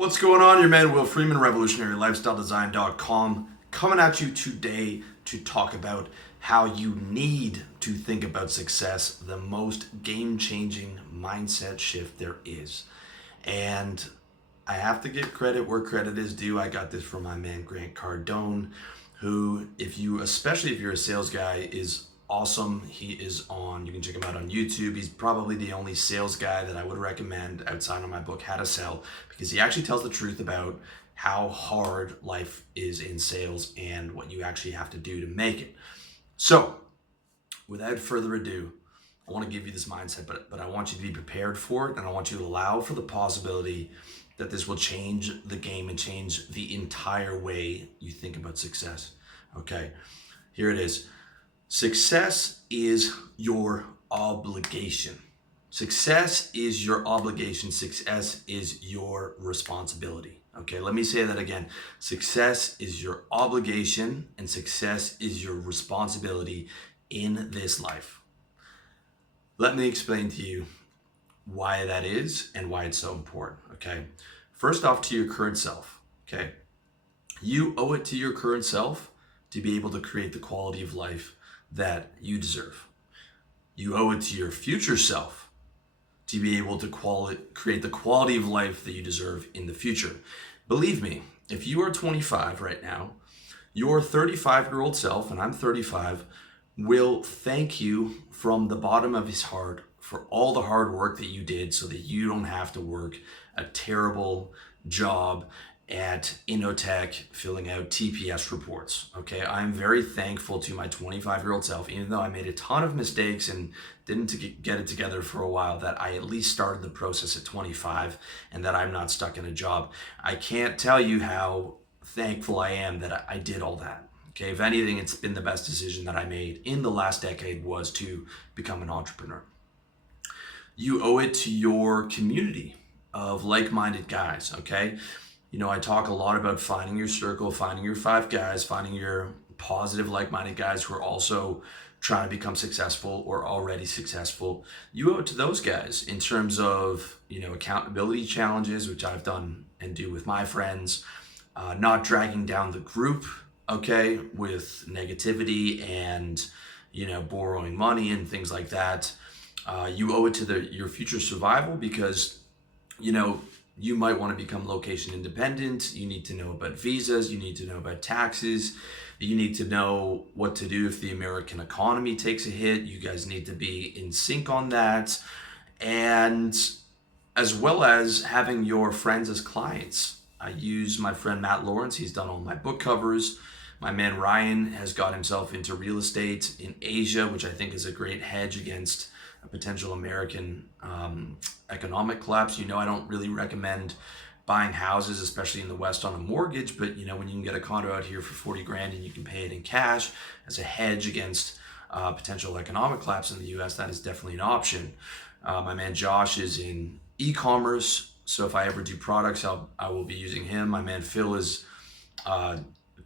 What's going on? Your man Will Freeman, revolutionarylifestyledesign.com, coming at you today to talk about how you need to think about success, the most game-changing mindset shift there is. And I have to give credit where credit is due. I got this from my man Grant Cardone, who, especially if you're a sales guy, is awesome. He is on, you can check him out on YouTube. He's probably the only sales guy that I would recommend outside of my book, How to Sell, because he actually tells the truth about how hard life is in sales and what you actually have to do to make it. So, without further ado, I want to give you this mindset, but I want you to be prepared for it, and I want you to allow for the possibility that this will change the game and change the entire way you think about success. Okay, here it is. Success is your obligation. Success is your obligation. Success is your responsibility. Okay, let me say that again. Success is your obligation and success is your responsibility in this life. Let me explain to you why that is and why it's so important, okay? First off, to your current self, okay? You owe it to your current self to be able to create the quality of life that you deserve. You owe it to your future self to be able to create the quality of life that you deserve in the future. Believe me, if you are 25 right now, your 35-year-old self, and I'm 35, will thank you from the bottom of his heart for all the hard work that you did so that you don't have to work a terrible job at Innotech filling out TPS reports. Okay, I'm very thankful to my 25-year-old self, even though I made a ton of mistakes and didn't get it together for a while, that I at least started the process at 25 and that I'm not stuck in a job. I can't tell you how thankful I am that I did all that. Okay, if anything, it's been the best decision that I made in the last decade was to become an entrepreneur. You owe it to your community of like-minded guys, okay? You know, I talk a lot about finding your circle, finding your 5 guys, finding your positive, like-minded guys who are also trying to become successful or already successful. You owe it to those guys in terms of, accountability challenges, which I've done and do with my friends, not dragging down the group, okay, with negativity and, borrowing money and things like that. You owe it to your future survival because, you might want to become location independent. You need to know about visas. You need to know about taxes. You need to know what to do if the American economy takes a hit. You guys need to be in sync on that. And as well as having your friends as clients. I use my friend Matt Lawrence. He's done all my book covers. My man Ryan has got himself into real estate in Asia, which I think is a great hedge against a potential American economic collapse. I don't really recommend buying houses, especially in the West, on a mortgage, but when you can get a condo out here for 40 grand and you can pay it in cash as a hedge against potential economic collapse in the US, that is definitely an option. My man Josh is in e-commerce, so if I ever do products, I will be using him. My man Phil is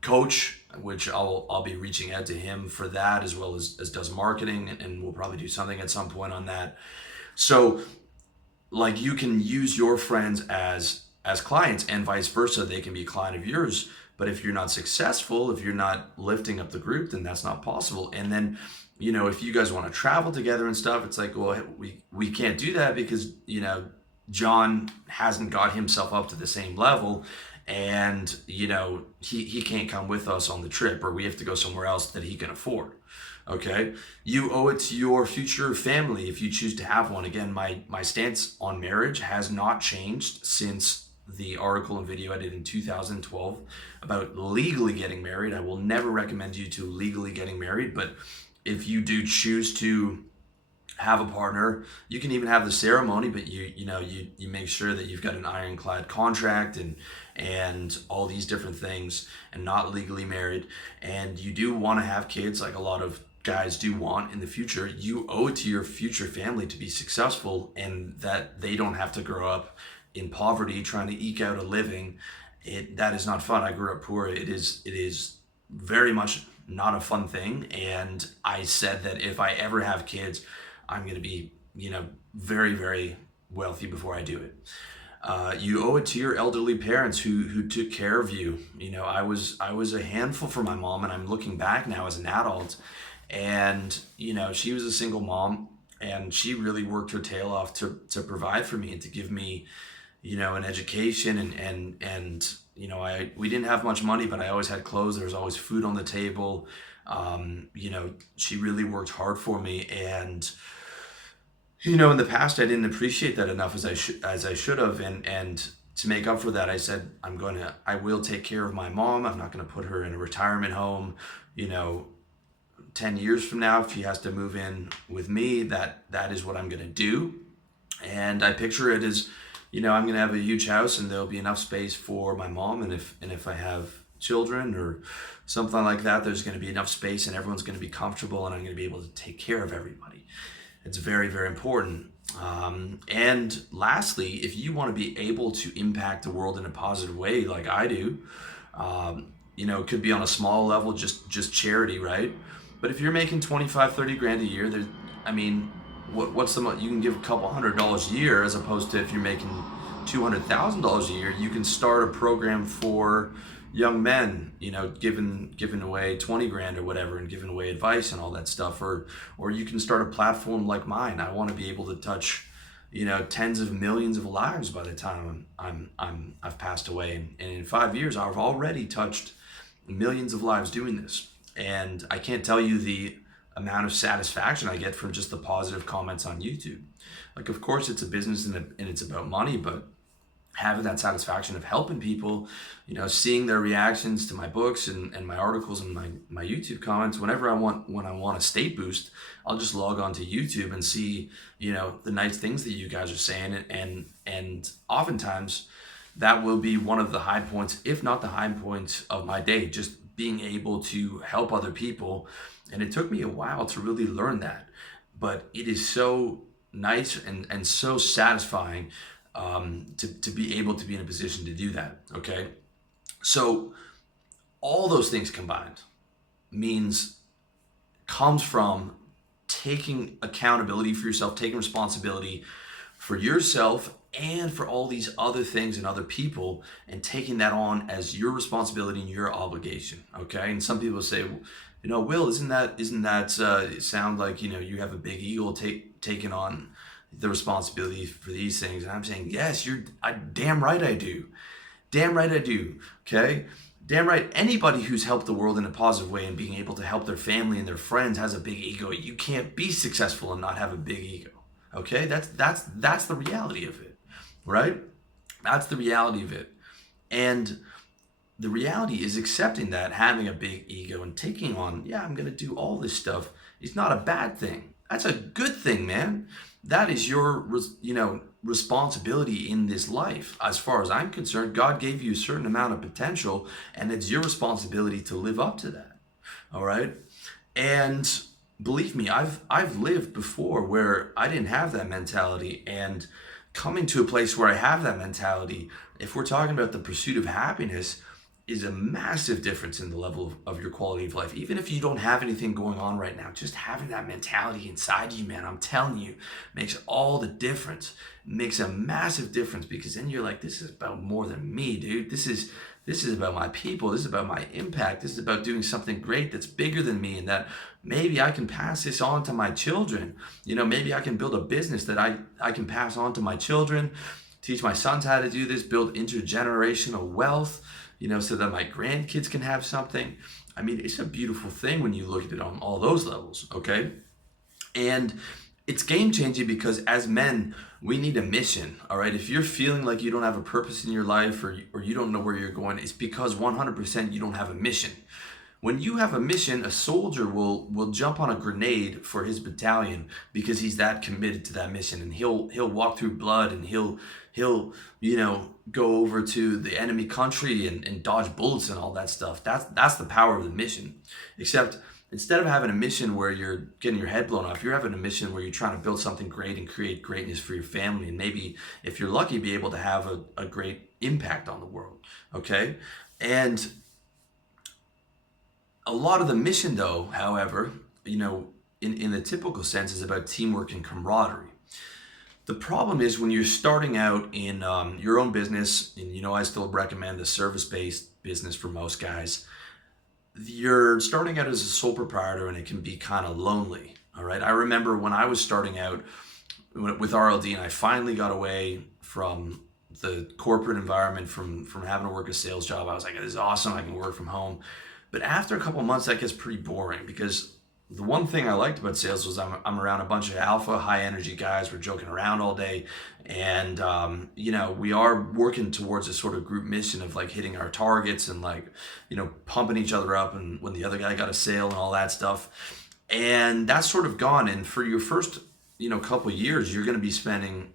coach, which I'll be reaching out to him for that, as well as does marketing, and we'll probably do something at some point on that. So you can use your friends as clients and vice versa. They can be a client of yours, but if you're not successful, if you're not lifting up the group, then that's not possible. And then if you guys want to travel together and stuff, it's like, well, we can't do that because John hasn't got himself up to the same level, and he can't come with us on the trip, or we have to go somewhere else that he can afford. Okay, you owe it to your future family if you choose to have one. Again, my stance on marriage has not changed since the article and video I did in 2012 about legally getting married. I will never recommend you to legally getting married, but if you do choose to have a partner, you can even have the ceremony, but you make sure that you've got an ironclad contract and all these different things, and not legally married. And you do want to have kids, like a lot of guys do want in the future. You owe it to your future family to be successful, and that they don't have to grow up in poverty trying to eke out a living. That is not fun. I grew up poor. It is very much not a fun thing. And I said that if I ever have kids, I'm going to be, very, very wealthy before I do it. You owe it to your elderly parents who took care of you. I was a handful for my mom, and I'm looking back now as an adult, and she was a single mom, and she really worked her tail off to provide for me and to give me an education, and I we didn't have much money, but I always had clothes. There was always food on the table. She really worked hard for me, and in the past, I didn't appreciate that enough as I should have, and to make up for that, I said I will take care of my mom. I'm not gonna put her in a retirement home. You know, 10 years from now, if she has to move in with me, that is what I'm gonna do. And I picture it as, I'm gonna have a huge house, and there'll be enough space for my mom, and if I have children or something like that, there's gonna be enough space, and everyone's gonna be comfortable, and I'm gonna be able to take care of everybody. It's very, very important. And lastly, if you want to be able to impact the world in a positive way, like I do, it could be on a small level, just charity, right? But if you're making 25, 30 grand a year, I mean, what's you can give a couple $100 a year, as opposed to if you're making $200,000 a year, you can start a program for young men, giving away 20 grand or whatever, and giving away advice and all that stuff, or you can start a platform like mine. I want to be able to touch, tens of millions of lives by the time I've passed away, and in 5 years I've already touched millions of lives doing this, and I can't tell you the amount of satisfaction I get from just the positive comments on YouTube. Like, of course, it's a business and it's about money, but having that satisfaction of helping people, seeing their reactions to my books and my articles and my YouTube comments. When I want a state boost, I'll just log on to YouTube and see, the nice things that you guys are saying. And oftentimes that will be one of the high points, if not the high point of my day, just being able to help other people. And it took me a while to really learn that, but it is so nice and so satisfying to be able to be in a position to do that. Okay, so all those things combined comes from taking accountability for yourself, taking responsibility for yourself and for all these other things and other people, and taking that on as your responsibility and your obligation. Okay, and some people say, Will, isn't that sound like you have a big ego taking on the responsibility for these things? And I'm saying, yes, damn right I do. Damn right I do. Okay? Damn right. Anybody who's helped the world in a positive way and being able to help their family and their friends has a big ego. You can't be successful and not have a big ego. Okay? That's the reality of it. Right? That's the reality of it. And the reality is accepting that having a big ego and taking on, I'm going to do all this stuff is not a bad thing. That's a good thing, man. That is your, responsibility in this life. As far as I'm concerned, God gave you a certain amount of potential, and it's your responsibility to live up to that. All right? And believe me, I've lived before where I didn't have that mentality, and coming to a place where I have that mentality, if we're talking about the pursuit of happiness, is a massive difference in the level of your quality of life. Even if you don't have anything going on right now, just having that mentality inside you, man, I'm telling you, makes all the difference. It makes a massive difference, because then you're like, this is about more than me, dude. This is about my people. This is about my impact. This is about doing something great that's bigger than me, and that maybe I can pass this on to my children. Maybe I can build a business that I can pass on to my children, teach my sons how to do this, build intergenerational wealth, so that my grandkids can have something. I mean, it's a beautiful thing when you look at it on all those levels, okay? And it's game changing, because as men, we need a mission, all right? If you're feeling like you don't have a purpose in your life, or you don't know where you're going, it's because 100% you don't have a mission. When you have a mission, a soldier will jump on a grenade for his battalion, because he's that committed to that mission, and he'll walk through blood, and he'll go over to the enemy country and dodge bullets and all that stuff. That's the power of the mission. Except instead of having a mission where you're getting your head blown off, you're having a mission where you're trying to build something great and create greatness for your family, and maybe, if you're lucky, be able to have a great impact on the world. Okay? And a lot of the mission, though, however, in the typical sense, is about teamwork and camaraderie. The problem is when you're starting out in your own business, and I still recommend the service-based business for most guys. You're starting out as a sole proprietor, and it can be kind of lonely. All right. I remember when I was starting out with RLD, and I finally got away from the corporate environment, from having to work a sales job. I was like, this is awesome. I can work from home. But after a couple of months, that gets pretty boring, because the one thing I liked about sales was I'm around a bunch of alpha, high energy guys. We're joking around all day. And, we are working towards a sort of group mission of like hitting our targets and like, pumping each other up, and when the other guy got a sale and all that stuff. And that's sort of gone. And for your first, couple of years, you're going to be spending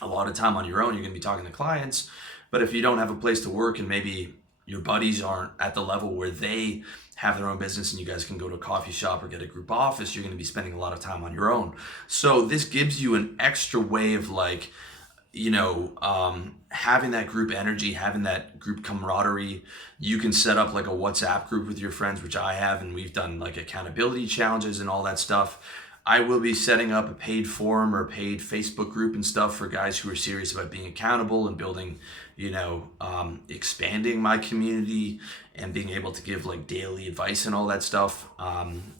a lot of time on your own. You're going to be talking to clients. But if you don't have a place to work, and maybe your buddies aren't at the level where they have their own business and you guys can go to a coffee shop or get a group office, you're going to be spending a lot of time on your own. So this gives you an extra way of like, having that group energy, having that group camaraderie. You can set up like a WhatsApp group with your friends, which I have, and we've done like accountability challenges and all that stuff. I will be setting up a paid forum or a paid Facebook group and stuff for guys who are serious about being accountable and building, expanding my community and being able to give like daily advice and all that stuff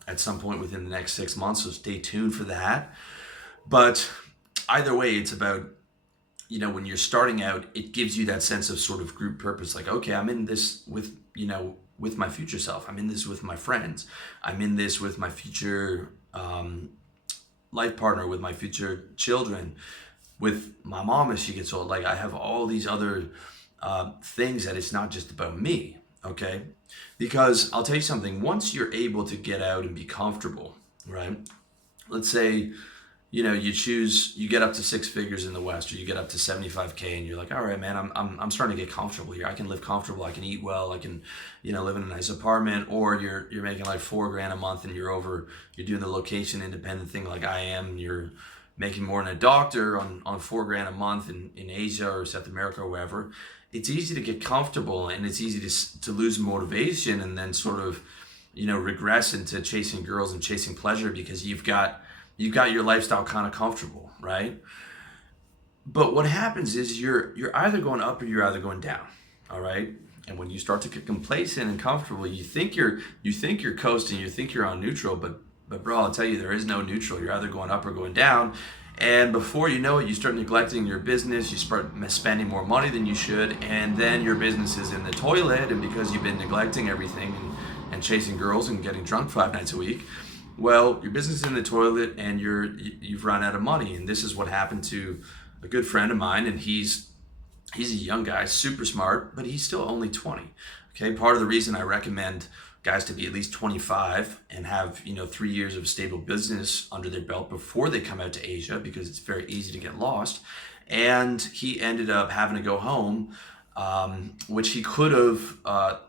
at some point within the next 6 months. So stay tuned for that. But either way, it's about, when you're starting out, it gives you that sense of sort of group purpose. Like, okay, I'm in this with my future self. I'm in this with my friends. I'm in this with my future life partner, with my future children, with my mom as she gets old. Like, I have all these other things that it's not just about me, okay? Because I'll tell you something, once you're able to get out and be comfortable, right? Let's say, you get up to 6 figures in the West, or you get up to 75K, and you're like, all right, man, I'm starting to get comfortable here. I can live comfortable. I can eat well. I can, live in a nice apartment. Or you're making like $4,000 a month, and you're doing the location independent thing like I am. And you're making more than a doctor on $4,000 a month in Asia or South America or wherever. It's easy to get comfortable, and it's easy to lose motivation, and then sort of, regress into chasing girls and chasing pleasure, because you've got your lifestyle kind of comfortable, right? But what happens is you're either going up or you're either going down, all right? And when you start to get complacent and comfortable, you think you're coasting, you think you're on neutral, but bro, I'll tell you, there is no neutral. You're either going up or going down. And before you know it, you start neglecting your business, you start spending more money than you should, and then your business is in the toilet. And because you've been neglecting everything and chasing girls and getting drunk 5 nights a week, well, your business is in the toilet, and you've run out of money. And this is what happened to a good friend of mine, and he's a young guy, super smart, but he's still only 20. Okay, part of the reason I recommend guys to be at least 25 and have 3 years of stable business under their belt before they come out to Asia, because it's very easy to get lost. And he ended up having to go home, which he could have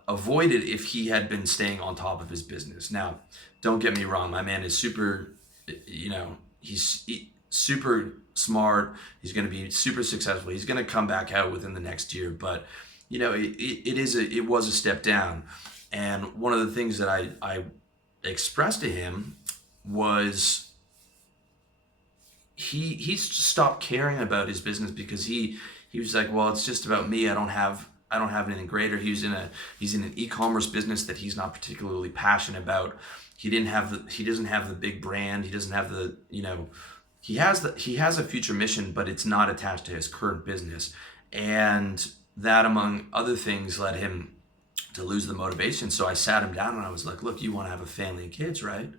avoided if he had been staying on top of his business. Now, don't get me wrong, my man is super, he's super smart. He's going to be super successful. He's going to come back out within the next year, but it was a step down. And one of the things that I expressed to him was he stopped caring about his business, because he was like, well, it's just about me. I don't have anything greater. He's in an e-commerce business that he's not particularly passionate about. He doesn't have the big brand. He doesn't have the, he has a future mission, but it's not attached to his current business. And that, among other things, led him to lose the motivation. So I sat him down and I was like, look, you want to have a family and kids, right?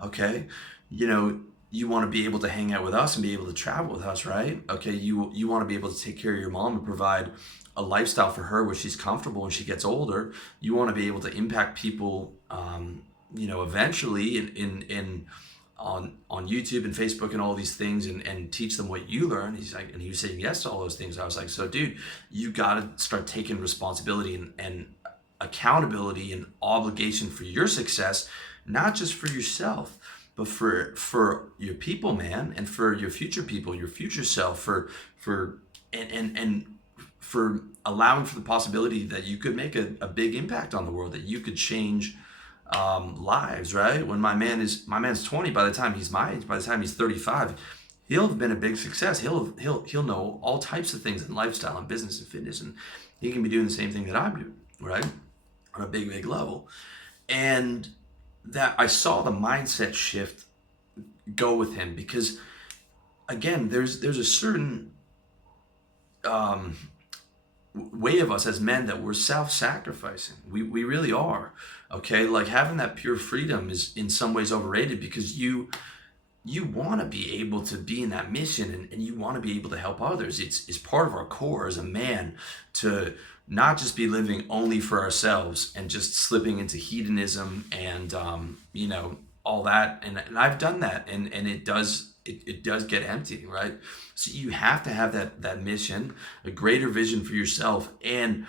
Okay. You want to be able to hang out with us and be able to travel with us, right? Okay. You want to be able to take care of your mom and provide a lifestyle for her where she's comfortable when she gets older. You want to be able to impact people, eventually on YouTube and Facebook and all these things, and teach them what you learn. He's like, and he was saying yes to all those things. I was like, so dude, you got to start taking responsibility and accountability and obligation for your success, not just for yourself, but for your people, man, and for your future people, your future self, for allowing for the possibility that you could make a big impact on the world, that you could change lives, right? When my man's 20, by the time he's my age, by the time he's 35, he'll have been a big success. He'll know all types of things in lifestyle and business and fitness, and he can be doing the same thing that I'm doing, right? On a big level. And that I saw the mindset shift go with him because again, there's a certain um, way of us as men that we're self-sacrificing. We really are. Okay, like having that pure freedom is in some ways overrated because you want to be able to be in that mission and you want to be able to help others. It's part of our core as a man to not just be living only for ourselves and just slipping into hedonism and all that. And I've done that, and it does get empty, right? So you have to have that mission, a greater vision for yourself, and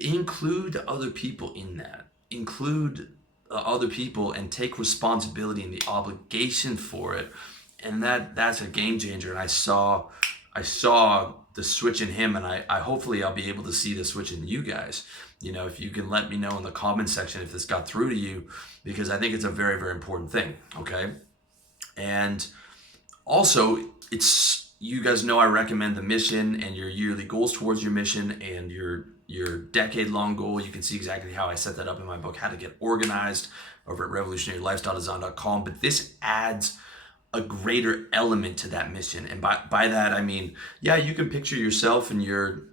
include other people in that. Include other people and take responsibility and the obligation for it, and that's a game changer. And I saw the switch in him, and I hopefully I'll be able to see the switch in you guys. If you can let me know in the comment section if this got through to you, because I think it's a very, very important thing. Okay. And also, it's, you guys know I recommend the mission and your yearly goals towards your mission and your decade-long goal. You can see exactly how I set that up in my book, How to Get Organized, over at revolutionarylifestyledesign.com. But this adds a greater element to that mission. And by that, I mean, yeah, you can picture yourself in your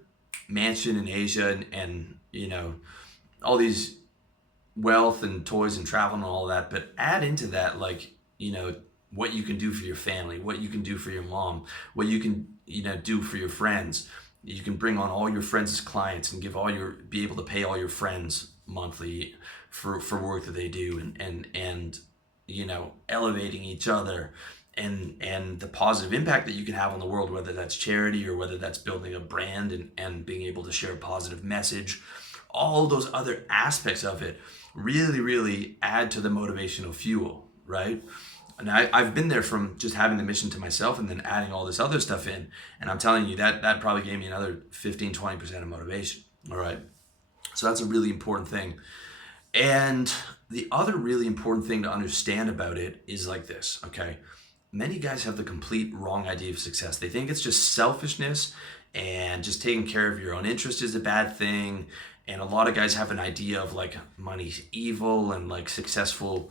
mansion in Asia and all these wealth and toys and travel and all that, but add into that, like, what you can do for your family, what you can do for your mom, what you can, do for your friends. You can bring on all your friends as clients and be able to pay all your friends monthly for work that they do, and elevating each other and the positive impact that you can have on the world, whether that's charity or whether that's building a brand and being able to share a positive message. All those other aspects of it really, really add to the motivational fuel, right? And I've been there from just having the mission to myself and then adding all this other stuff in. And I'm telling you that probably gave me another 15-20% of motivation. All right. So that's a really important thing. And the other really important thing to understand about it is like this, okay? Many guys have the complete wrong idea of success. They think it's just selfishness and just taking care of your own interest is a bad thing. And a lot of guys have an idea of like money's evil and like successful,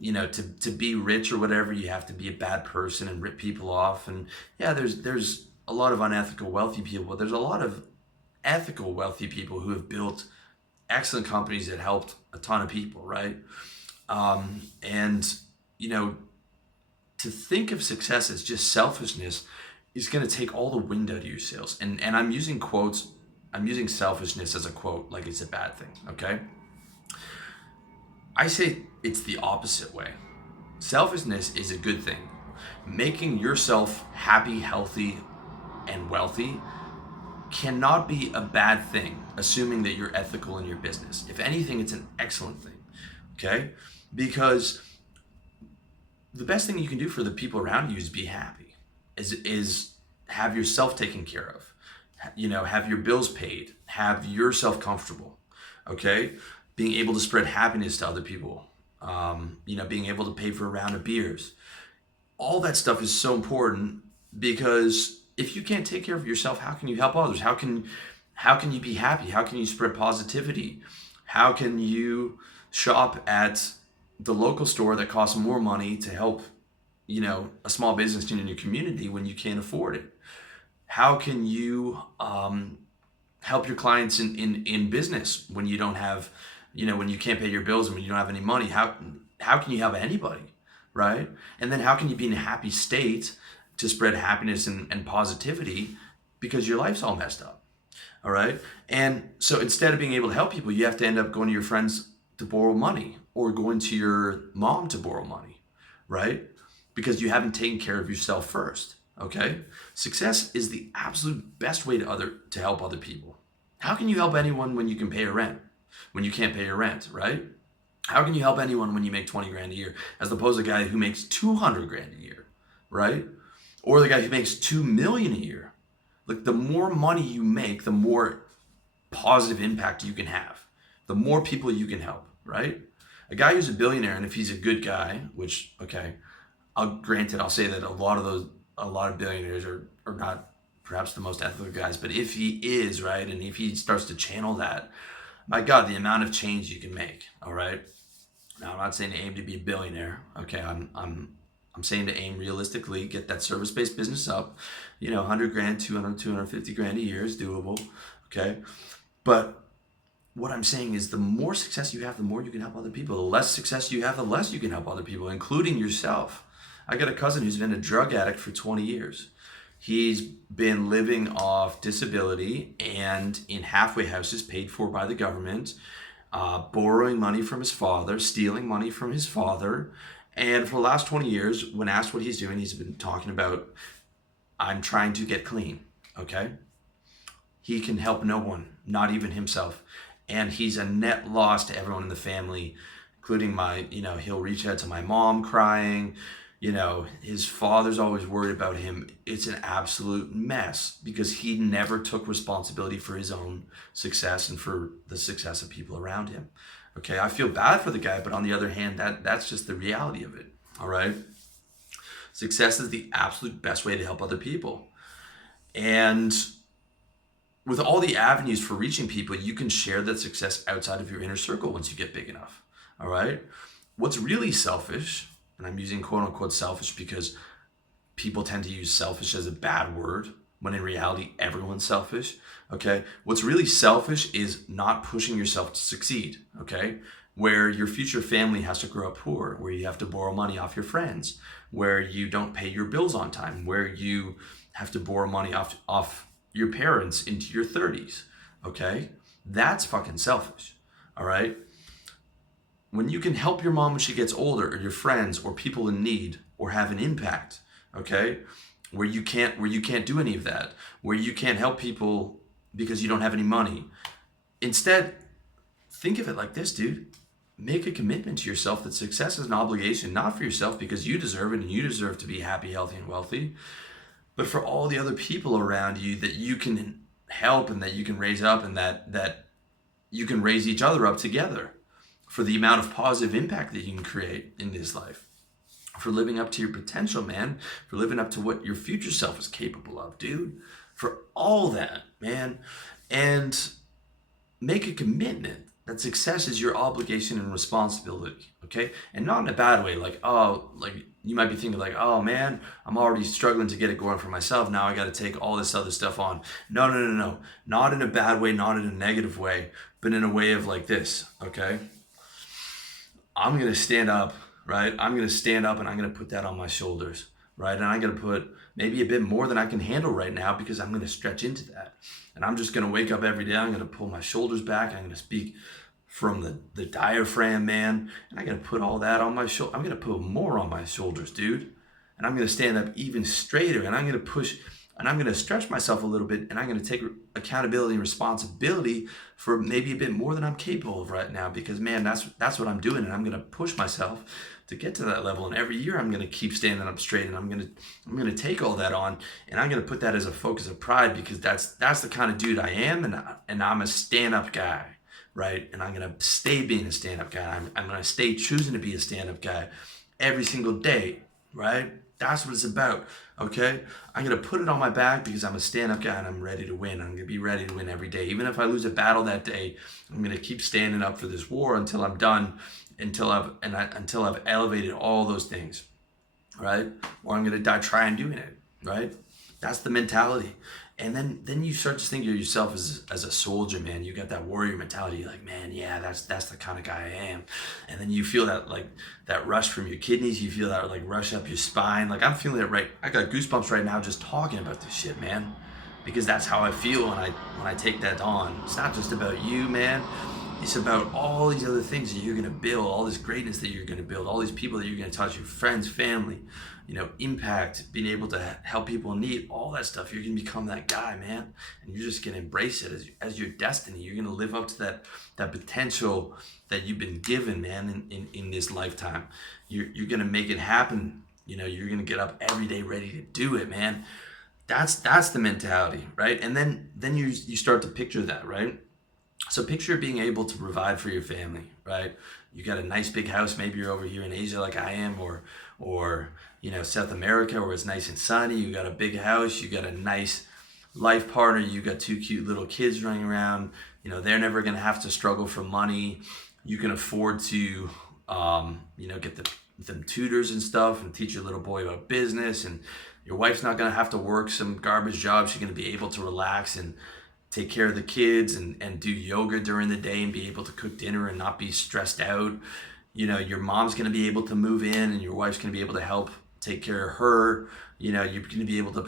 to be rich or whatever, you have to be a bad person and rip people off. And yeah, there's a lot of unethical wealthy people, but there's a lot of ethical wealthy people who have built excellent companies that helped a ton of people, right? And to think of success as just selfishness is going to take all the wind out of your sails. And I'm using quotes. I'm using selfishness as a quote, like it's a bad thing, okay? I say it's the opposite way. Selfishness is a good thing. Making yourself happy, healthy, and wealthy cannot be a bad thing, assuming that you're ethical in your business. If anything, it's an excellent thing, okay? Because the best thing you can do for the people around you is be happy, is have yourself taken care of, have your bills paid, have yourself comfortable, okay? Being able to spread happiness to other people, being able to pay for a round of beers. All that stuff is so important, because if you can't take care of yourself, how can you help others? How can you be happy? How can you spread positivity? How can you shop at the local store that costs more money to help, a small business in your community when you can't afford it? How can you help your clients in business when you don't have, when you can't pay your bills and when you don't have any money? How can you help anybody, right? And then how can you be in a happy state to spread happiness and positivity because your life's all messed up, all right? And so instead of being able to help people, you have to end up going to your friends to borrow money or going to your mom to borrow money, right? Because you haven't taken care of yourself first, okay? Success is the absolute best way to help other people. How can you help anyone when you can pay your rent? When you can't pay your rent, right? How can you help anyone when you make 20 grand a year, as opposed to the guy who makes 200 grand a year, right? Or the guy who makes 2 million a year? Like, the more money you make, the more positive impact you can have, the more people you can help, right? A guy who's a billionaire, and if he's a good guy, which, okay, I'll say that a lot of those a lot of billionaires are not perhaps the most ethical guys, but if he is, right, and if he starts to channel that, my God, the amount of change you can make. All right. Now, I'm not saying to aim to be a billionaire. Okay, I'm saying to aim realistically, get that service-based business up. 100 grand, 250 grand a year is doable. Okay, but what I'm saying is the more success you have, the more you can help other people. The less success you have, the less you can help other people, including yourself. I got a cousin who's been a drug addict for 20 years. He's been living off disability and in halfway houses paid for by the government, borrowing money from his father, stealing money from his father. And for the last 20 years, when asked what he's doing, he's been talking about, I'm trying to get clean. Okay? He can help no one, not even himself. And he's a net loss to everyone in the family, including he'll reach out to my mom crying. His father's always worried about him. It's an absolute mess because he never took responsibility for his own success and for the success of people around him. Okay, I feel bad for the guy, but on the other hand, that's just the reality of it. All right. Success is the absolute best way to help other people. And with all the avenues for reaching people, you can share that success outside of your inner circle once you get big enough. All right. What's really selfish, and I'm using quote unquote selfish because people tend to use selfish as a bad word when in reality, everyone's selfish. Okay. What's really selfish is not pushing yourself to succeed. Okay. Where your future family has to grow up poor, where you have to borrow money off your friends, where you don't pay your bills on time, where you have to borrow money off your parents into your 30s. Okay. That's fucking selfish. All right. When you can help your mom when she gets older, or your friends, or people in need, or have an impact, okay, where you can't do any of that, where you can't help people because you don't have any money. Instead, think of it like this, dude. Make a commitment to yourself that success is an obligation, not for yourself because you deserve it and you deserve to be happy, healthy, and wealthy, but for all the other people around you that you can help and that you can raise up and that you can raise each other up together. For the amount of positive impact that you can create in this life, for living up to your potential, man, for living up to what your future self is capable of, dude, for all that, man. And make a commitment that success is your obligation and responsibility, okay? And not in a bad way, like you might be thinking like, oh man, I'm already struggling to get it going for myself. Now I got to take all this other stuff on. No. Not in a bad way, not in a negative way, but in a way of like this, okay? I'm going to stand up, right? I'm going to stand up and I'm going to put that on my shoulders, right? And I'm going to put maybe a bit more than I can handle right now because I'm going to stretch into that. And I'm just going to wake up every day. I'm going to pull my shoulders back. I'm going to speak from the diaphragm, man. And I'm going to put all that on my shoulder. I'm going to put more on my shoulders, dude. And I'm going to stand up even straighter. And I'm going to push and I'm going to stretch myself a little bit, and I'm going to take accountability and responsibility for maybe a bit more than I'm capable of right now, because man, that's what I'm doing, and I'm going to push myself to get to that level. And every year I'm going to keep standing up straight, and I'm going to take all that on, and I'm going to put that as a focus of pride, because that's the kind of dude I am, and I'm a stand-up guy, right? And I'm going to stay being a stand-up guy. I'm going to stay choosing to be a stand-up guy every single day, right? That's what it's about, okay? I'm going to put it on my back because I'm a stand-up guy and I'm ready to win. I'm going to be ready to win every day. Even if I lose a battle that day, I'm going to keep standing up for this war until I'm done, until I've elevated all those things, right? Or I'm going to die trying doing it, right? That's the mentality. And then you start to think of yourself as a soldier, man. You got that warrior mentality. You're like, man, yeah, that's the kind of guy I am. And then you feel that rush from your kidneys. You feel that rush up your spine. Like, I'm feeling it right. I got goosebumps right now just talking about this shit, man. Because that's how I feel when I take that on. It's not just about you, man. It's about all these other things that you're going to build, all this greatness that you're going to build, all these people that you're going to touch, your friends, family, impact, being able to help people in need, all that stuff. You're going to become that guy, man. And you're just going to embrace it as your destiny. You're going to live up to that potential that you've been given, man, in this lifetime. You're going to make it happen. You're going to get up every day ready to do it, man. That's the mentality, right? And then you start to picture that, right? So picture being able to provide for your family, right? You got a nice big house. Maybe you're over here in Asia like I am, or South America where it's nice and sunny, you got a big house, you got a nice life partner, you got two cute little kids running around, they're never going to have to struggle for money. You can afford to, get them tutors and stuff and teach your little boy about business, and your wife's not going to have to work some garbage job. She's going to be able to relax and take care of the kids and do yoga during the day and be able to cook dinner and not be stressed out. Your mom's going to be able to move in and your wife's going to be able to help take care of her. You're going to be able to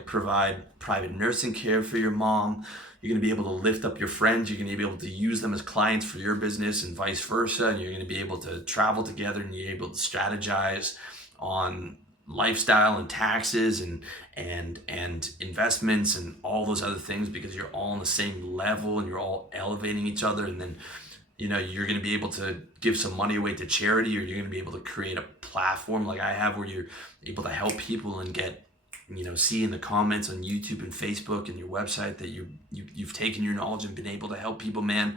provide private nursing care for your mom. You're going to be able to lift up your friends. You're going to be able to use them as clients for your business and vice versa. And you're going to be able to travel together and you're able to strategize on lifestyle and taxes and investments and all those other things, because you're all on the same level and you're all elevating each other. And then you're going to be able to give some money away to charity, or you're going to be able to create a platform like I have where you're able to help people and get see in the comments on YouTube and Facebook and your website that you've taken your knowledge and been able to help people, man.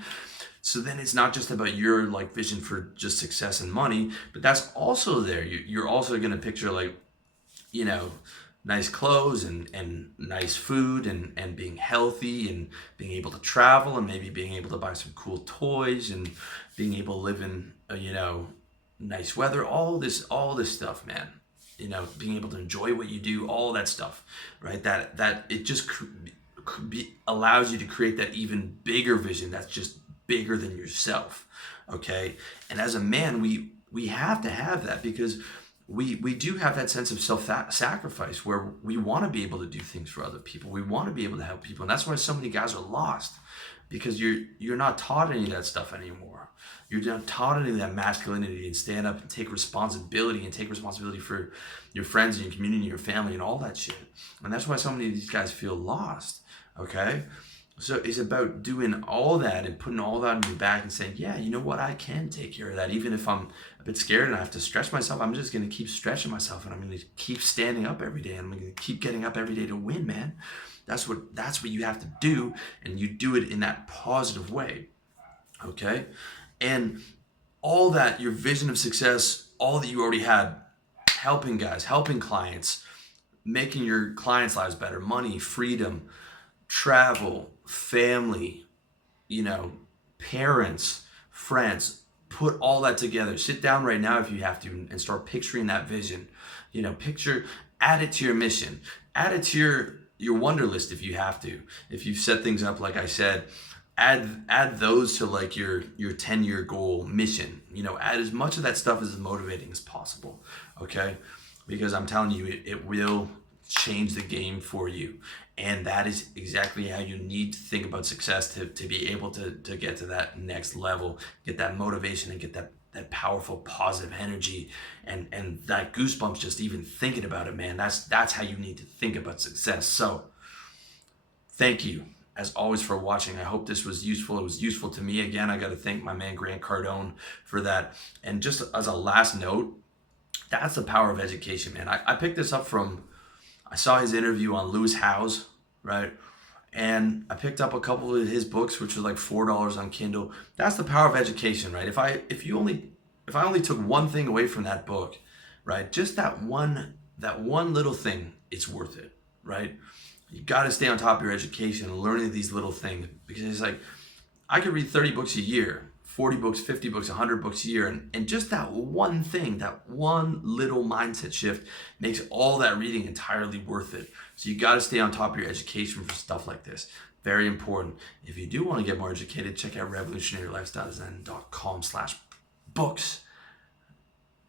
So then it's not just about your vision for just success and money, but that's also there. You're also going to picture nice clothes and nice food and being healthy and being able to travel and maybe being able to buy some cool toys and being able to live in nice weather, all this stuff, man. Being able to enjoy what you do, all that stuff, right? That it just allows you to create that even bigger vision that's just bigger than yourself, okay? And as a man, we have to have that, because we do have that sense of self-sacrifice where we want to be able to do things for other people. We want to be able to help people. And that's why so many guys are lost, because you're not taught any of that stuff anymore. You're not taught any of that masculinity and stand up and take responsibility for your friends and your community and your family and all that shit. And that's why so many of these guys feel lost, okay? So it's about doing all that and putting all that on your back and saying, yeah, you know what? I can take care of that. Even if I'm a bit scared and I have to stretch myself, I'm just going to keep stretching myself, and I'm going to keep standing up every day, and I'm going to keep getting up every day to win, man. That's what you have to do, and you do it in that positive way, okay? And all that, your vision of success, all that you already had, helping guys, helping clients, making your clients' lives better, money, freedom, travel, family, parents, friends, put all that together. Sit down right now if you have to and start picturing that vision. Add it to your mission, add it to your wonder list if you have to. If you've set things up, like I said, add those to your 10-year goal mission. Add as much of that stuff as motivating as possible, okay? Because I'm telling you, it will change the game for you. And that is exactly how you need to think about success to be able to get to that next level, get that motivation and get that powerful positive energy and that goosebumps just even thinking about it, man. That's how you need to think about success. So thank you as always for watching. I hope this was useful. It was useful to me. Again, I got to thank my man Grant Cardone for that. And just as a last note, that's the power of education, man. I picked this up I saw his interview on Lewis Howes, right? And I picked up a couple of his books, which was like $4 on Kindle. That's the power of education, right? If I only took one thing away from that book, right? Just that one little thing, it's worth it, right? You got to stay on top of your education and learning these little things, because it's like, I could read 30 books a year, 40 books, 50 books, 100 books a year. And just that one thing, that one little mindset shift makes all that reading entirely worth it. So you got to stay on top of your education for stuff like this. Very important. If you do want to get more educated, check out revolutionarylifestyledesign.com/books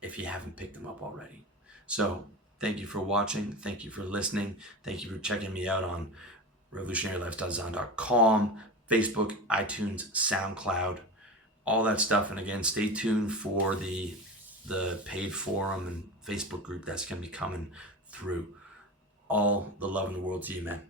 if you haven't picked them up already. So thank you for watching. Thank you for listening. Thank you for checking me out on revolutionarylifestyledesign.com, Facebook, iTunes, SoundCloud, all that stuff. And again, stay tuned for the paid forum and Facebook group that's going to be coming through. All the love in the world to you, man.